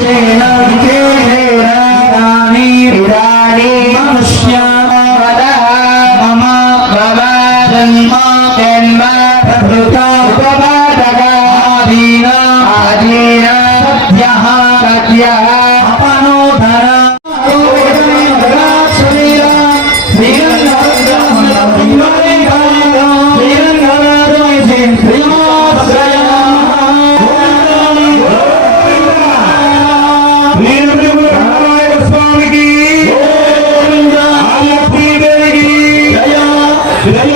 तेन तेन रानी Si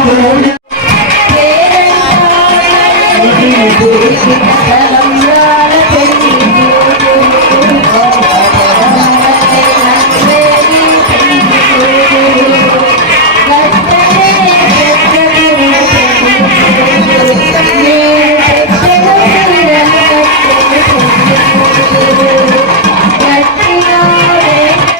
aleluia.